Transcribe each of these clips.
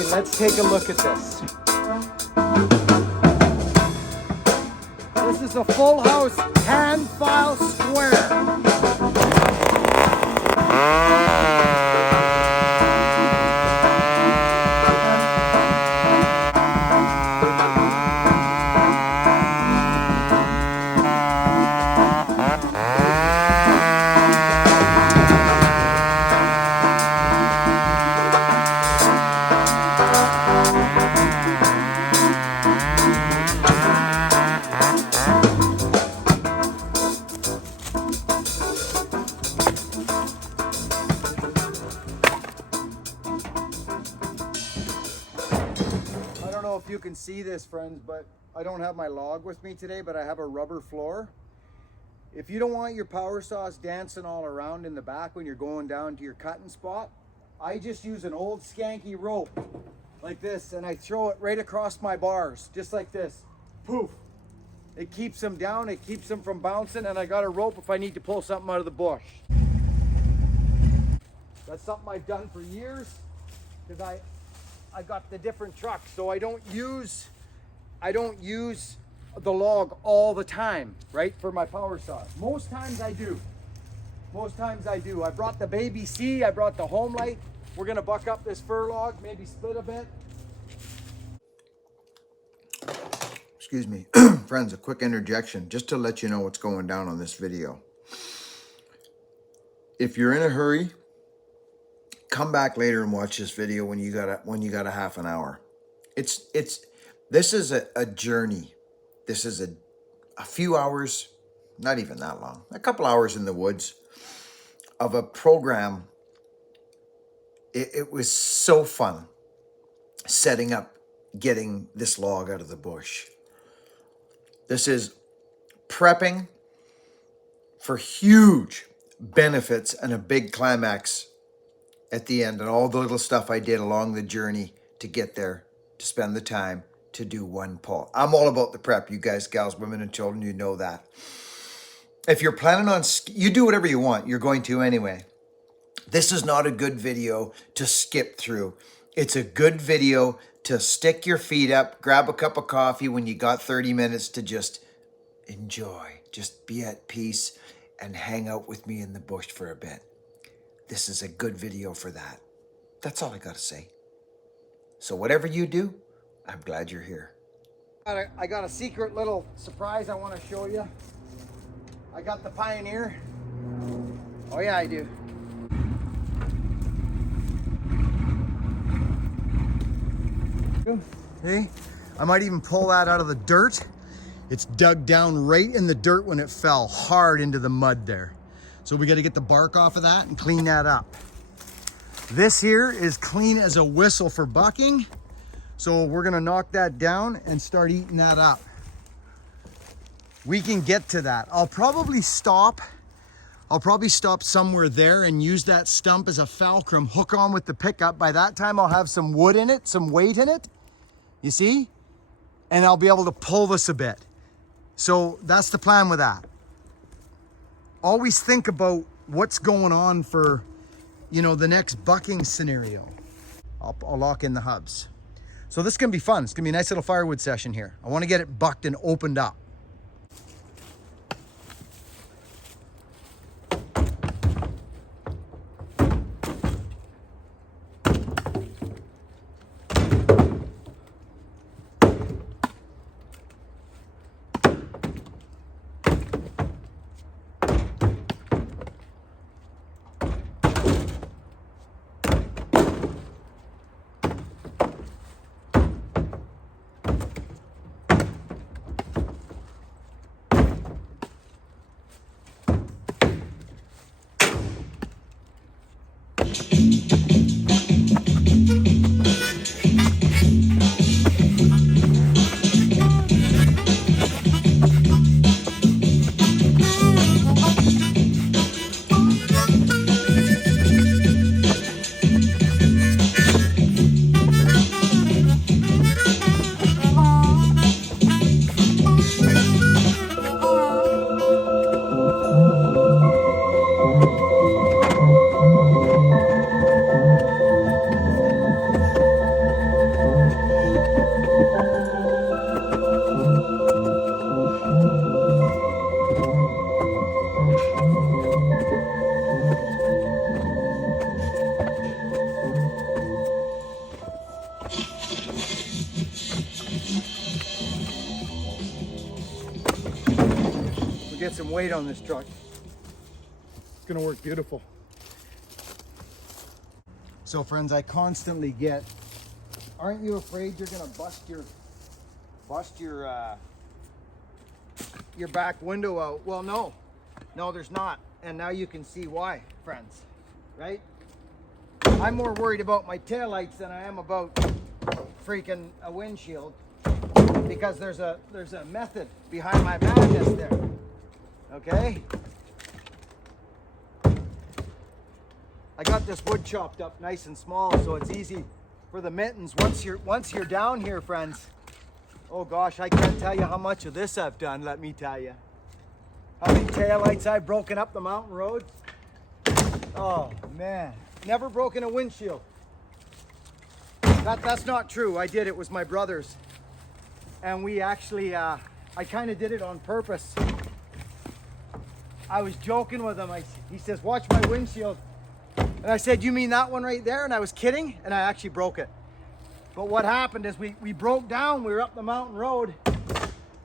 Okay, let's take a look at this. This is a full house hand file square. I don't know if you can see this, friends, but I don't have my log with me today, but I have a rubber floor. If you don't want your power saws dancing all around in the back when you're going down to your cutting spot, I just use an old skanky rope like this, and I throw it right across my bars, just like this. Poof. It keeps them down, it keeps them from bouncing, and I got a rope if I need to pull something out of the bush. That's something I've done for years, because I got the different trucks, so I don't use the log all the time, right, for my power saw. Most times I do. I brought the Baby C, I brought the Home Light. We're gonna buck up this fir log, maybe split a bit. Excuse me. Friends, a quick interjection just to let you know what's going down on this video. If you're in a hurry, come back later and watch this video when you got a half an hour. This is a journey. This is a few hours, not even that long, a couple hours in the woods of a program. It was so fun setting up, getting this log out of the bush. This is prepping for huge benefits and a big climax at the end, and all the little stuff I did along the journey to get there, to spend the time to do one pull. I'm all about the prep, you guys, gals, women, and children, you know that. If you're planning on, you do whatever you want, you're going to anyway. This is not a good video to skip through. It's a good video to stick your feet up, grab a cup of coffee when you got 30 minutes to just enjoy, just be at peace and hang out with me in the bush for a bit. This is a good video for that. That's all I got to say. So whatever you do, I'm glad you're here. I got a secret little surprise I want to show you. I got the Pioneer. Oh yeah, I do. Hey, I might even pull that out of the dirt. It's dug down right in the dirt when it fell hard into the mud there. So we got to get the bark off of that and clean that up. This here is clean as a whistle for bucking. So we're gonna knock that down and start eating that up. We can get to that. I'll probably stop somewhere there and use that stump as a fulcrum, hook on with the pickup. By that time I'll have some wood in it, some weight in it, you see? And I'll be able to pull this a bit. So that's the plan with that. Always think about what's going on for, you know, the next bucking scenario. I'll lock in the hubs. So this is gonna be fun. It's gonna be a nice little firewood session here. I wanna get it bucked and opened up. some weight on this truck. It's gonna work beautiful. So friends, I constantly get, aren't you afraid you're gonna bust your back window out? Well, no, there's not. And now you can see why, friends, right? I'm more worried about my taillights than I am about freaking a windshield, because there's a method behind my madness there. Okay? I got this wood chopped up nice and small, so it's easy for the mittens. Once you're down here, friends, oh gosh, I can't tell you how much of this I've done, let me tell you. How many taillights I've broken up the mountain road. Oh man, never broken a windshield. That's not true. I did. It was my brother's. And we actually, I kind of did it on purpose. I was joking with him. He says, watch my windshield. And I said, you mean that one right there? And I was kidding, and I actually broke it. But what happened is we broke down. We were up the mountain road.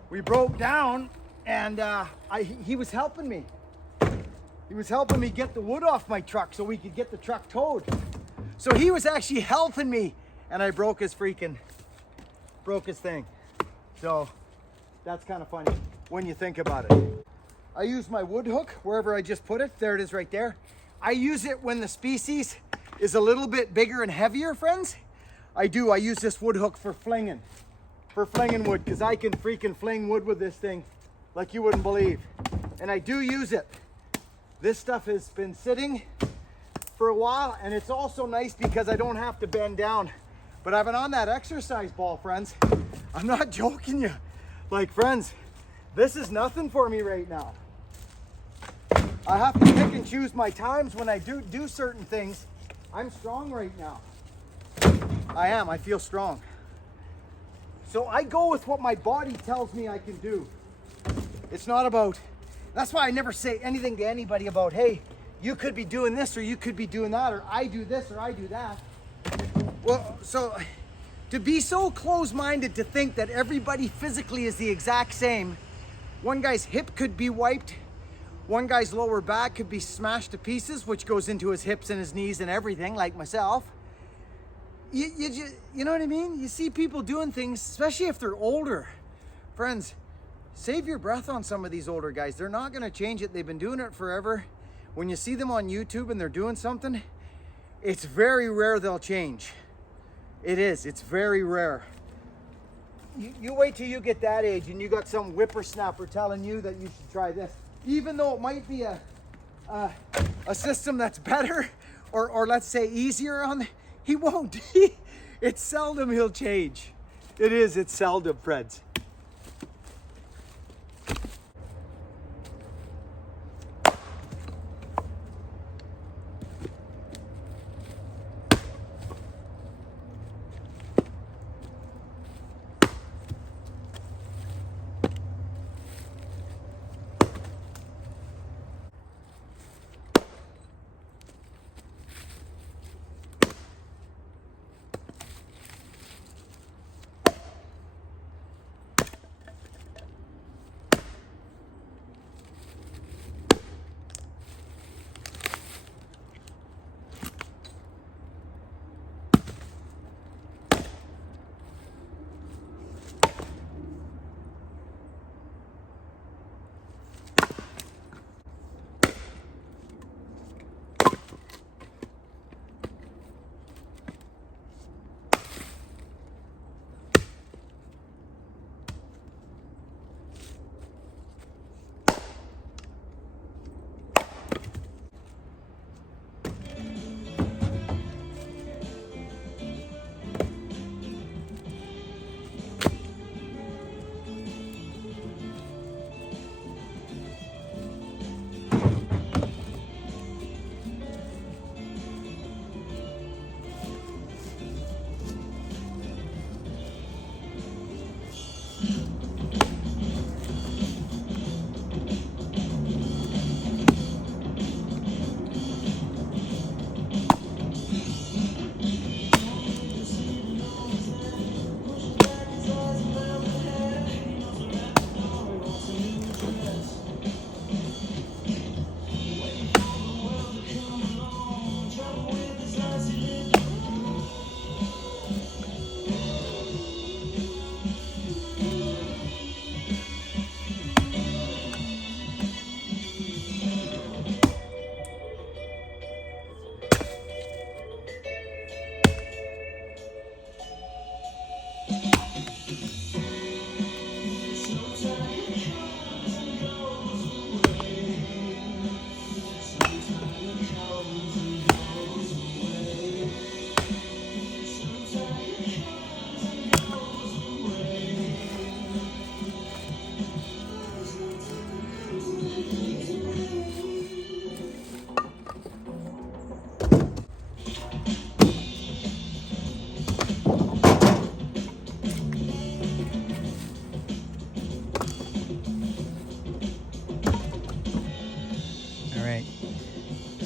We broke down, and he was helping me. He was helping me get the wood off my truck so we could get the truck towed. So he was actually helping me, and I broke his thing. So that's kind of funny when you think about it. I use my wood hook wherever I just put it. There it is right there. I use it when the species is a little bit bigger and heavier, friends. I use this wood hook for flinging wood, because I can freaking fling wood with this thing like you wouldn't believe. And I do use it. This stuff has been sitting for a while, and it's also nice because I don't have to bend down. But I've been on that exercise ball, friends. I'm not joking you. Like, friends, this is nothing for me right now. I have to pick and choose my times when I do certain things. I'm strong right now. I am. I feel strong. So I go with what my body tells me I can do. It's not about, that's why I never say anything to anybody about, hey, you could be doing this or you could be doing that, or I do this or I do that. Well, so to be so close-minded to think that everybody physically is the exact same, one guy's hip could be wiped, one guy's lower back could be smashed to pieces, which goes into his hips and his knees and everything, like myself. You know what I mean? You see people doing things, especially if they're older. Friends, save your breath on some of these older guys. They're not gonna change it. They've been doing it forever. When you see them on YouTube and they're doing something, it's very rare they'll change. It is, it's very rare. You wait till you get that age and you got some whippersnapper telling you that you should try this. Even though it might be a system that's better or let's say easier on, he won't. It's seldom he'll change. It's seldom, friends.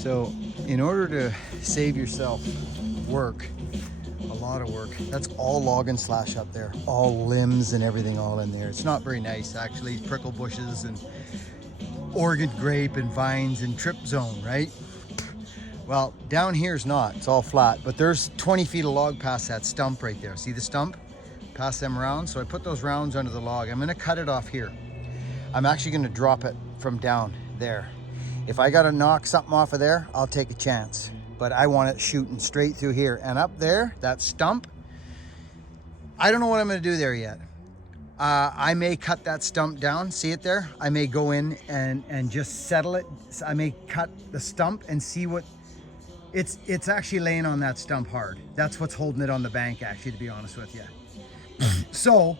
So in order to save yourself work, a lot of work, that's all log and slash up there, all limbs and everything all in there. It's not very nice actually, prickle bushes and Oregon grape and vines and trip zone, right? Well, down here is not, it's all flat, but there's 20 feet of log past that stump right there. See the stump? Pass them rounds. So I put those rounds under the log. I'm gonna cut it off here. I'm actually gonna drop it from down there. If I gotta knock something off of there, I'll take a chance. But I want it shooting straight through here. And up there, that stump, I don't know what I'm gonna do there yet. I may cut that stump down, see it there? I may go in and just settle it. I may cut the stump and see what, it's actually laying on that stump hard. That's what's holding it on the bank actually, to be honest with you. So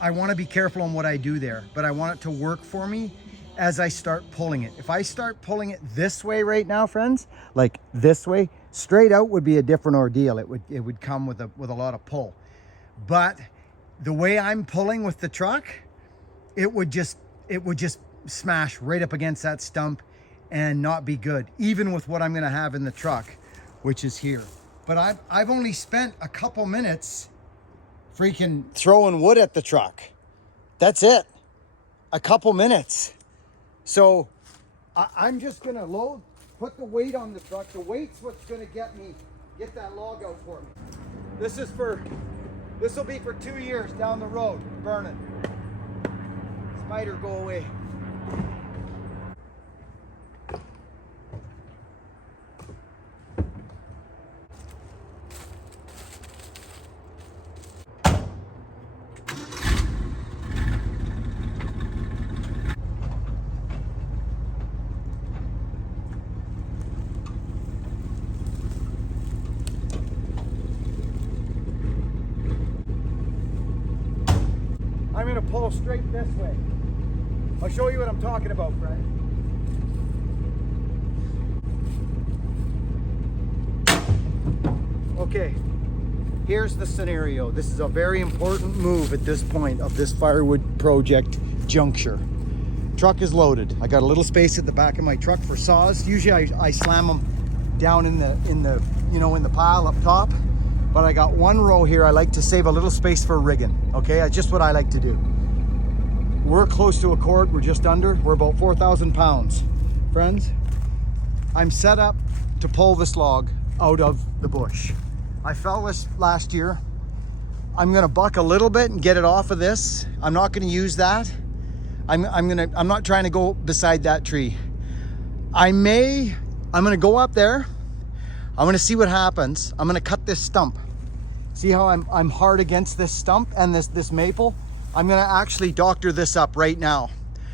I want to be careful on what I do there, but I want it to work for me as I start pulling it. If I start pulling it this way right now, friends, like this way, straight out would be a different ordeal. It would come with a lot of pull. But the way I'm pulling with the truck, it would just smash right up against that stump and not be good, even with what I'm gonna have in the truck, which is here. But I've only spent a couple minutes freaking throwing wood at the truck. That's it. A couple minutes. So I'm just gonna put the weight on the truck. The weight's what's gonna get that log out for me. This will be for 2 years down the road, burning. Spider, go away. I'm gonna pull straight this way. I'll show you what I'm talking about, friend. Okay, here's the scenario. This is a very important move at this point of this firewood project juncture. Truck is loaded. I got a little space at the back of my truck for saws. Usually I slam them down in the pile up top. But I got one row here. I like to save a little space for rigging. Okay, that's just what I like to do. We're close to a cord. We're just under. We're about 4,000 pounds. Friends, I'm set up to pull this log out of the bush. I fell this last year. I'm gonna buck a little bit and get it off of this. I'm not gonna use that. I'm not trying to go beside that tree. I'm gonna go up there. I'm gonna see what happens. I'm gonna cut this stump. See how I'm hard against this stump and this maple? I'm gonna actually doctor this up right now.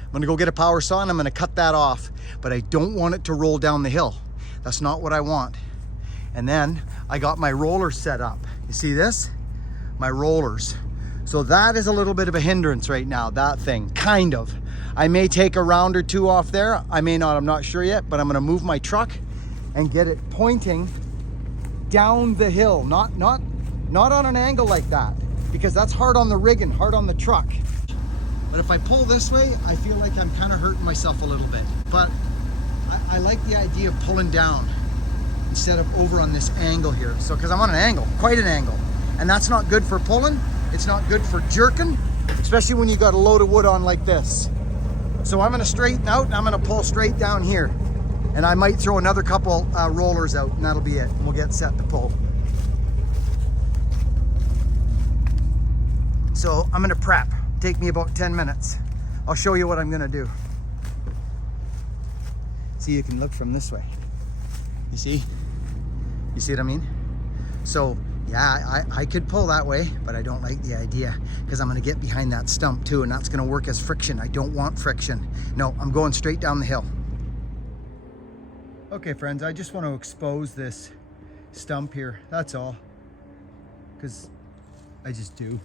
I'm gonna go get a power saw and I'm gonna cut that off, but I don't want it to roll down the hill. That's not what I want. And then I got my rollers set up. You see this? My rollers. So that is a little bit of a hindrance right now, that thing, kind of. I may take a round or two off there. I may not, I'm not sure yet, but I'm gonna move my truck and get it pointing down the hill, not on an angle like that, because that's hard on the rig and hard on the truck. But if I pull this way, I feel like I'm kind of hurting myself a little bit. But I like the idea of pulling down instead of over on this angle here. So, because I'm on an angle, quite an angle. And that's not good for pulling. It's not good for jerking, especially when you got a load of wood on like this. So I'm gonna straighten out and I'm gonna pull straight down here. And I might throw another couple rollers out and that'll be it. We'll get set to pull. So I'm gonna prep. Take me about 10 minutes. I'll show you what I'm gonna do. See, you can look from this way. You see? You see what I mean? So yeah, I could pull that way, but I don't like the idea because I'm gonna get behind that stump too, and that's gonna work as friction. I don't want friction. No, I'm going straight down the hill. Okay, friends, I just want to expose this stump here. That's all, because I just do.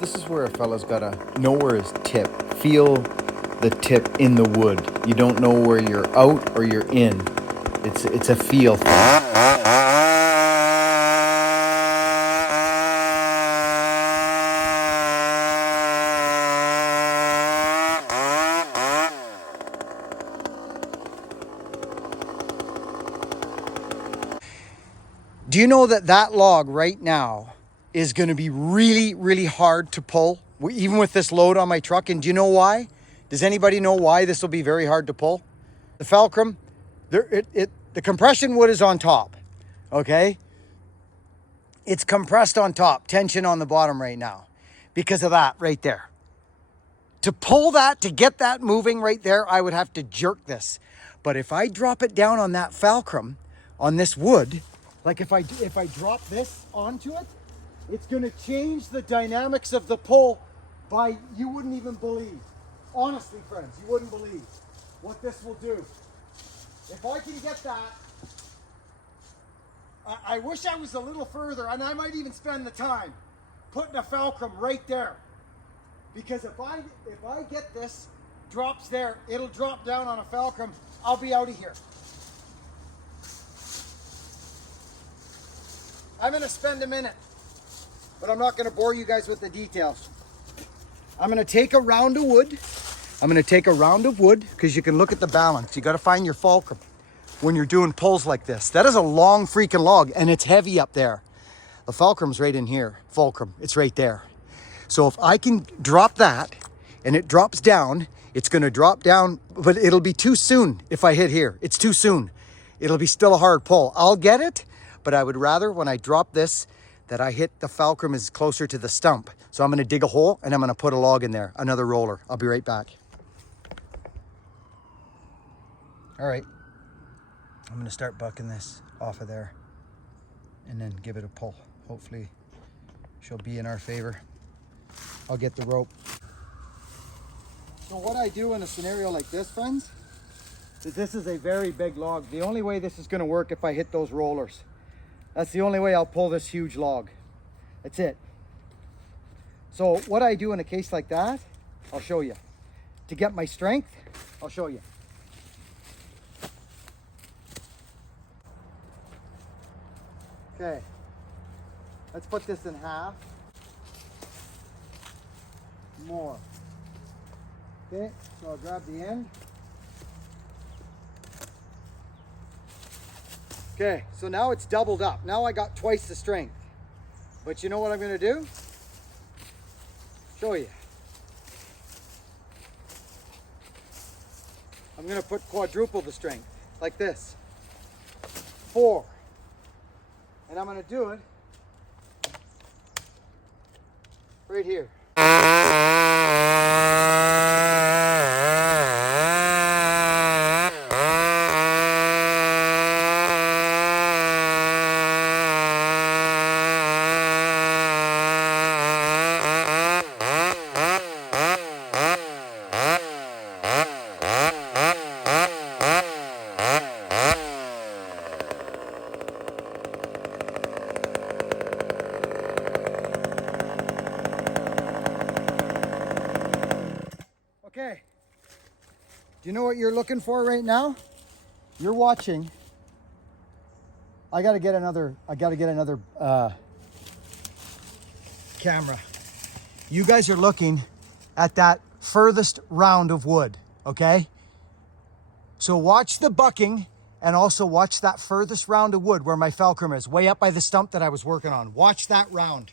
this is where a fella's gotta know where his tip, feel the tip in the wood. You don't know where you're out or you're in. It's a feel thing. Do you know that that log right now is going to be really, really hard to pull, even with this load on my truck? And do you know why? Does anybody know why this will be very hard to pull? The fulcrum, the compression wood is on top, okay? It's compressed on top, tension on the bottom right now because of that right there. To pull that, to get that moving right there, I would have to jerk this. But if I drop it down on that fulcrum, on this wood, like if I drop this onto it, it's gonna change the dynamics of the pull by, you wouldn't even believe. Honestly, friends, you wouldn't believe what this will do. If I can get that, I wish I was a little further, and I might even spend the time putting a fulcrum right there. Because if I get this, drops there, it'll drop down on a fulcrum, I'll be out of here. I'm gonna spend a minute, but I'm not gonna bore you guys with the details. I'm gonna take a round of wood. Because you can look at the balance. You gotta find your fulcrum when you're doing pulls like this. That is a long freaking log, and it's heavy up there. The fulcrum's right in here. Fulcrum, it's right there. So if I can drop that, and it drops down, it's gonna drop down, but it'll be too soon if I hit here. It's too soon. It'll be still a hard pull. I'll get it, but I would rather when I drop this, that I hit the fulcrum is closer to the stump. So I'm gonna dig a hole and I'm gonna put a log in there, another roller. I'll be right back. All right, I'm gonna start bucking this off of there and then give it a pull. Hopefully she'll be in our favor. I'll get the rope. So what I do in a scenario like this, friends, is this is a very big log. The only way this is gonna work if I hit those rollers. That's the only way I'll pull this huge log. That's it. So what I do in a case like that, I'll show you. To get my strength, I'll show you. Okay, let's put this in half. More. Okay, so I'll grab the end. Okay, so now it's doubled up. Now I got twice the strength. But you know what I'm gonna do? Show you. I'm gonna put quadruple the strength, like this. 4. And I'm gonna do it right here. Okay, do you know what you're looking for right now? You're watching. I gotta get another camera. You guys are looking at that furthest round of wood, okay? So watch the bucking and also watch that furthest round of wood where my fulcrum is, way up by the stump that I was working on. Watch that round.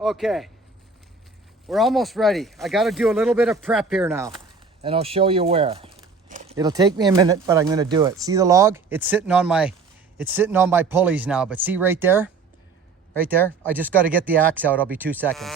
Okay, we're almost ready. I got to do a little bit of prep here now, and I'll show you where. It'll take me a minute, but I'm going to do it. See the log? It's sitting on my pulleys now, but see right there? Right there? I just got to get the axe out. I'll be 2 seconds.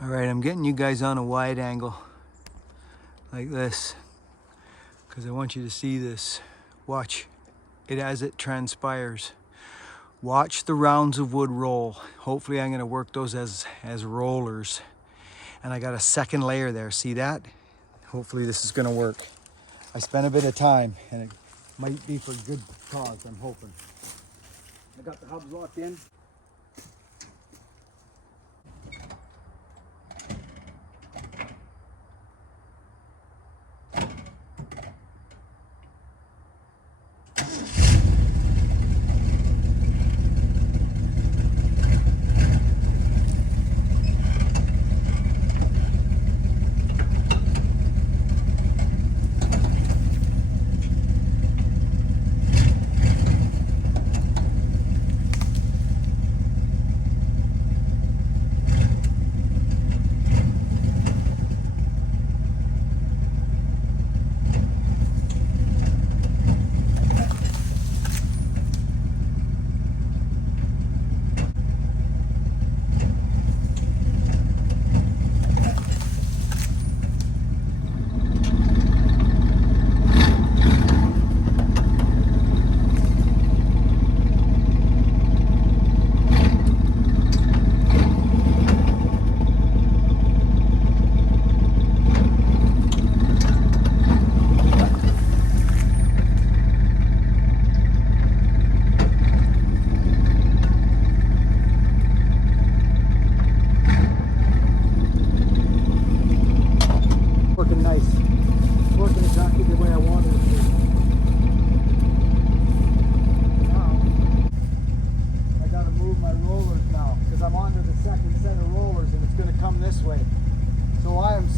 All right, I'm getting you guys on a wide angle like this because I want you to see this. Watch it as it transpires. Watch the rounds of wood roll. Hopefully I'm going to work those as rollers. And I got a second layer there. See that? Hopefully this is going to work. I spent a bit of time and it might be for good cause, I'm hoping. I got the hubs locked in.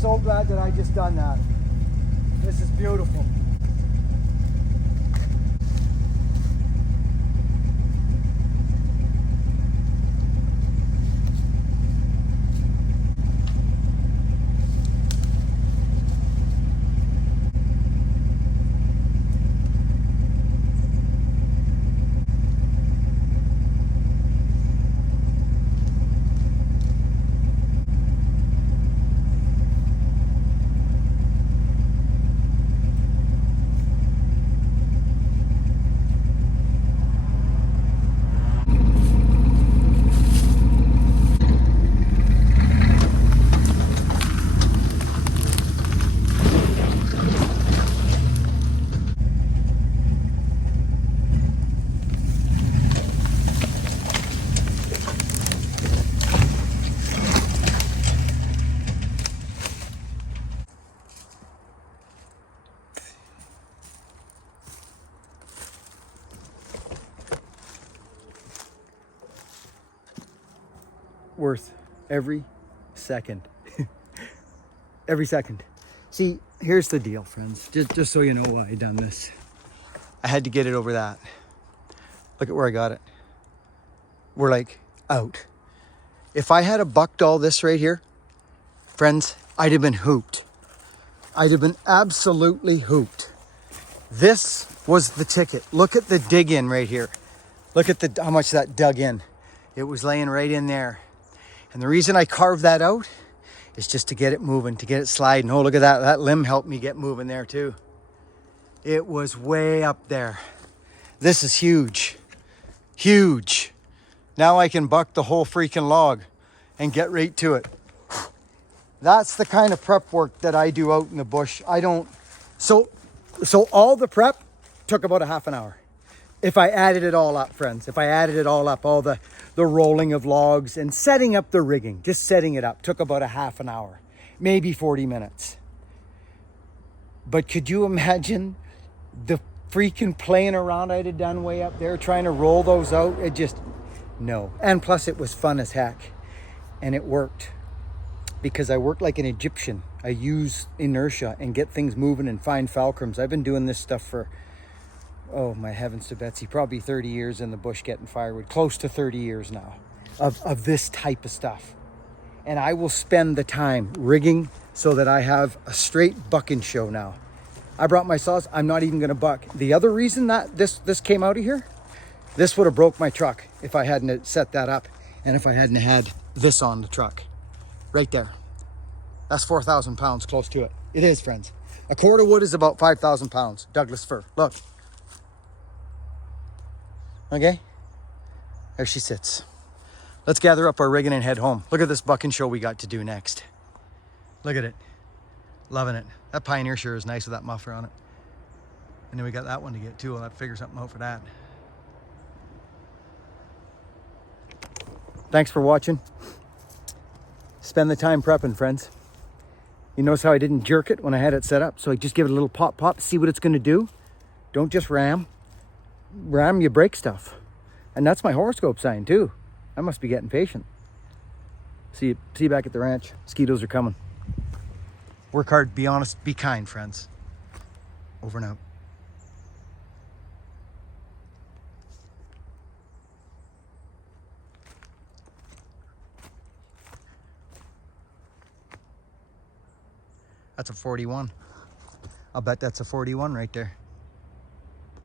So glad that I just done that. This is beautiful. Worth every second. Every second. See, here's the deal, friends. Just so you know why I done this. I had to get it over that. Look at where I got it. We're like out. If I had a bucked all this right here, friends, I'd have been hooped. I'd have been absolutely hooped. This was the ticket. Look at the dig in right here. Look at how much that dug in. It was laying right in there. And the reason I carved that out is just to get it moving, to get it sliding. Oh, look at that. That limb helped me get moving there too. It was way up there. This is huge. Huge. Now I can buck the whole freaking log and get right to it. That's the kind of prep work that I do out in the bush. I don't, so all the prep took about a half an hour. If I added it all up, friends, if I added it all up, all the rolling of logs and setting up the rigging, just setting it up, took about a half an hour, maybe 40 minutes. But could you imagine the freaking playing around I'd have done way up there, trying to roll those out? It just, no. And plus it was fun as heck. And it worked because I work like an Egyptian. I use inertia and get things moving and find fulcrums. I've been doing this stuff for, oh my heavens to Betsy, probably 30 years in the bush getting firewood, close to 30 years now of this type of stuff. And I will spend the time rigging so that I have a straight bucking show now. I brought my saws, I'm not even gonna buck. The other reason that this came out of here, this would have broke my truck if I hadn't set that up and if I hadn't had this on the truck. Right there. That's 4,000 pounds, close to it. It is, friends. A cord of wood is about 5,000 pounds, Douglas fir. Look. Okay, there she sits. Let's gather up our rigging and head home. Look at this bucking show we got to do next. Look at it, loving it. That Pioneer sure is nice with that muffler on it. And then we got that one to get too. I'll have to figure something out for that. Thanks for watching. Spend the time prepping, friends. You notice how I didn't jerk it when I had it set up? So I just give it a little pop, see what it's gonna do. Don't just ram. Ram, you break stuff. And that's my horoscope sign too. I must be getting patient. See you back at the ranch. Mosquitoes are coming. Work hard, be honest, be kind, friends. Over and out. That's a 41. I'll bet that's a 41 right there.